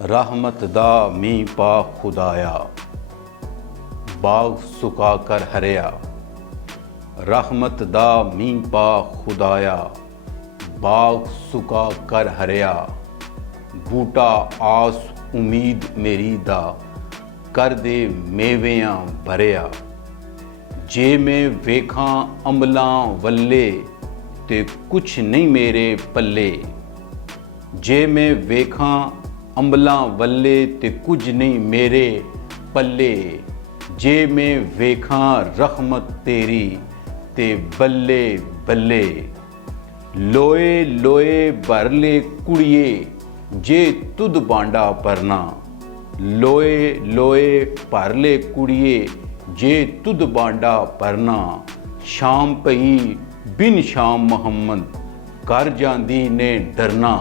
रहमत दा मीं पा खुदाया, बाग सुका कर हरिया। रहमत दा मीं पा खुदाया, बाग सुका कर हरिया। बूटा आस उम्मीद मेरी दा, कर दे मेवियां भरिया। जे मैं वेखां अमलां वल्ले, ते कुछ नहीं मेरे पल्ले। जे मैं वेखां अंबलां वल्ले, ते कुछ नहीं मेरे पल्ले। जे मैं वेखां रहमत तेरी, ते बल्ले बल्ले। लोए लोए भर ले कुड़िए, जे तुद बांडा परना। लोए लोए भर ले कुड़िए, जे तुद बांडा परना। शाम पई बिन शाम मुहम्मद, कर जांदी ने डरना।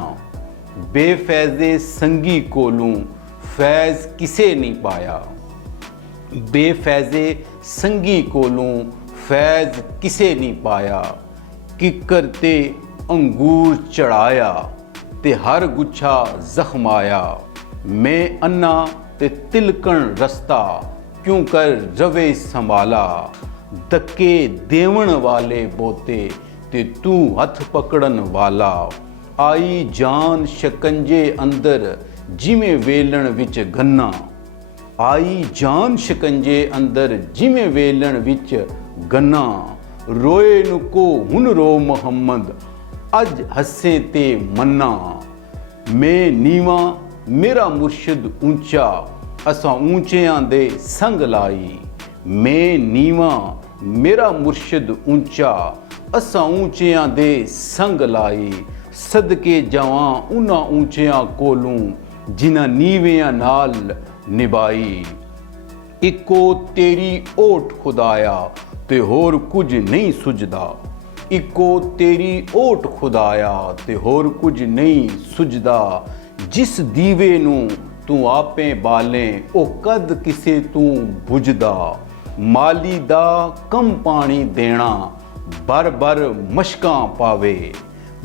बेफैज़े संगी कोलूं फैज़ किसे नहीं पाया। बेफैज़े संगी कोलूं फैज़ किसे नहीं पाया। किकर ते अंगूर चढ़ाया, ते हर गुच्छा जख्माया। मैं अन्ना ते तिलकण रस्ता, क्यों कर रवे संभाला। धक्के देवण वाले बोते, ते तू हथ पकड़न वाला। आई जान शिकंजे अंदर, जिमें वेलण विच गन्ना। आई जान शिकंजे अंदर, जिमें वेलण विच गन्ना। रोए नुको हुन रो मुहम्मद, अज हसे ते मन्ना। मैं नीवा मेरा मुर्शिद ऊंचा, असां ऊंचियां दे संग लाई। मैं नीवा मेरा मुर्शिद ऊंचा, असां ऊंचियां दे संग लाई। सदके जावां उन्हां ऊंचियां कोलूं, जिन्हां नीवियां नाल निभाई। इको तेरी ओट खुदाया, ते होर कुछ नहीं सुझदा। इको तेरी ओट खुदाया, ते होर कुछ नहीं सुझदा। जिस दीवे नूं तू आपे बालें, ओ कद किसे तू बुझदा। माली दा कम पानी देना, बर बर मशकां पावे।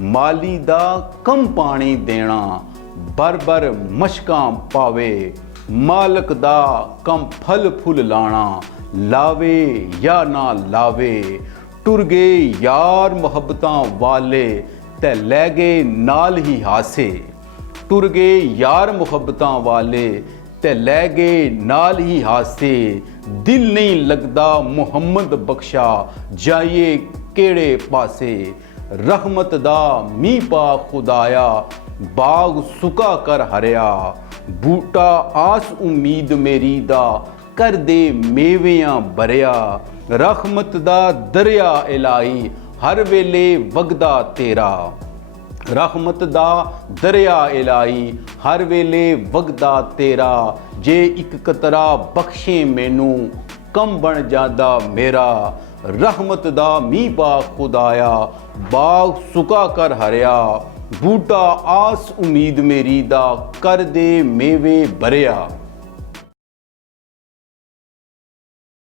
माली दा कम पानी देना, बर बर मशकां पावे। मालक दा कम फल फुल लाना, लावे या ना लावे। टुर गए यार मुहब्बतां वाले, ते लै गए नाल ही हासे। टुर गए यार मुहब्बतां वाले, ते लै गए नाल ही हासे। दिल नहीं लगदा मुहम्मद बख्शा, जाइए केड़े पासे। रहमत दा मीं पा खुदाया, बाग सुका कर हरिया। बूटा आस उम्मीद मेरी दा, कर दे मेवियां भरिया। रहमत दा दरिया इलाही, हर वेले वगदा तेरा। रहमत दा दरिया इलाही, हर वेले वगदा तेरा। जे एक कतरा बख्शे मैनू, कम बन जादा मेरा। रहमत दा मीं पा खुदाया, बाग सुका कर हरिया। बूटा आस उम्मीद मेरी दा, कर दे मेवे भरिया।